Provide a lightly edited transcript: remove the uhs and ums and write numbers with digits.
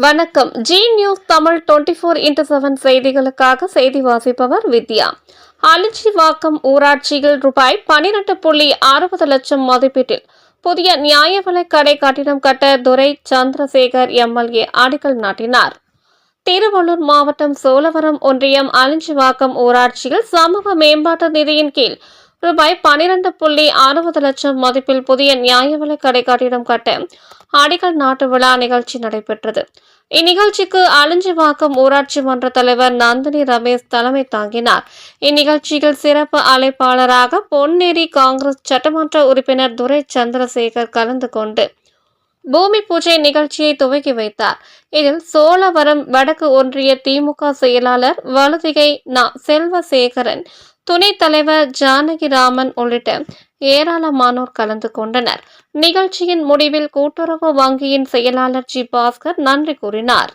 வணக்கம். G news Tamil 24x7 செய்திகளுக்காக செய்தி வாசிப்பவர் வித்யா. அலிச்சிவாக்கம் ஊராட்சியில் ரூபாய் 12.60 லட்சம் மதிப்பீட்டில் புதிய நியாய விலைக் கடை கட்டிடம் கட்ட துரை சந்திரசேகர் எம்எல்ஏ அடிக்கல் நாட்டினார். திருவள்ளூர் மாவட்டம் சோழவரம் ஒன்றியம் அலிச்சிவாக்கம் ஊராட்சியில் சமூக மேம்பாட்டு நிதியின் கீழ் ரூபாய் 12.60 லட்சம் மதிப்பில் புதிய நியாய விலைக் கடை கட்டிடம் கட்ட அடிக்கல் நாட்டு விழா நிகழ்ச்சி நடைபெற்றது. இந்நிகழ்ச்சிக்கு அலிஞ்சிவாக்கம் ஊராட்சி மன்ற தலைவர் நந்தினி ரமேஷ் தலைமை தாங்கினார். இந்நிகழ்ச்சியில் சிறப்பு அழைப்பாளராக பொன்னேரி காங்கிரஸ் சட்டமன்ற உறுப்பினர் துரை சந்திரசேகர் கலந்து கொண்டு பூமி பூஜை நிகழ்ச்சியை துவக்கி வைத்தார். இதில் சோழவரம் வடக்கு ஒன்றிய திமுக செயலாளர் வலதிகை செல்வசேகரன், துணைத் தலைவர் ஜானகிராமன் உள்ளிட்ட ஏராளமானோர் கலந்து கொண்டனர். நிகழ்ச்சியின் முடிவில் கூட்டுறவு வங்கியின் செயலாளர் ஜி பாஸ்கர் நன்றி கூறினார்.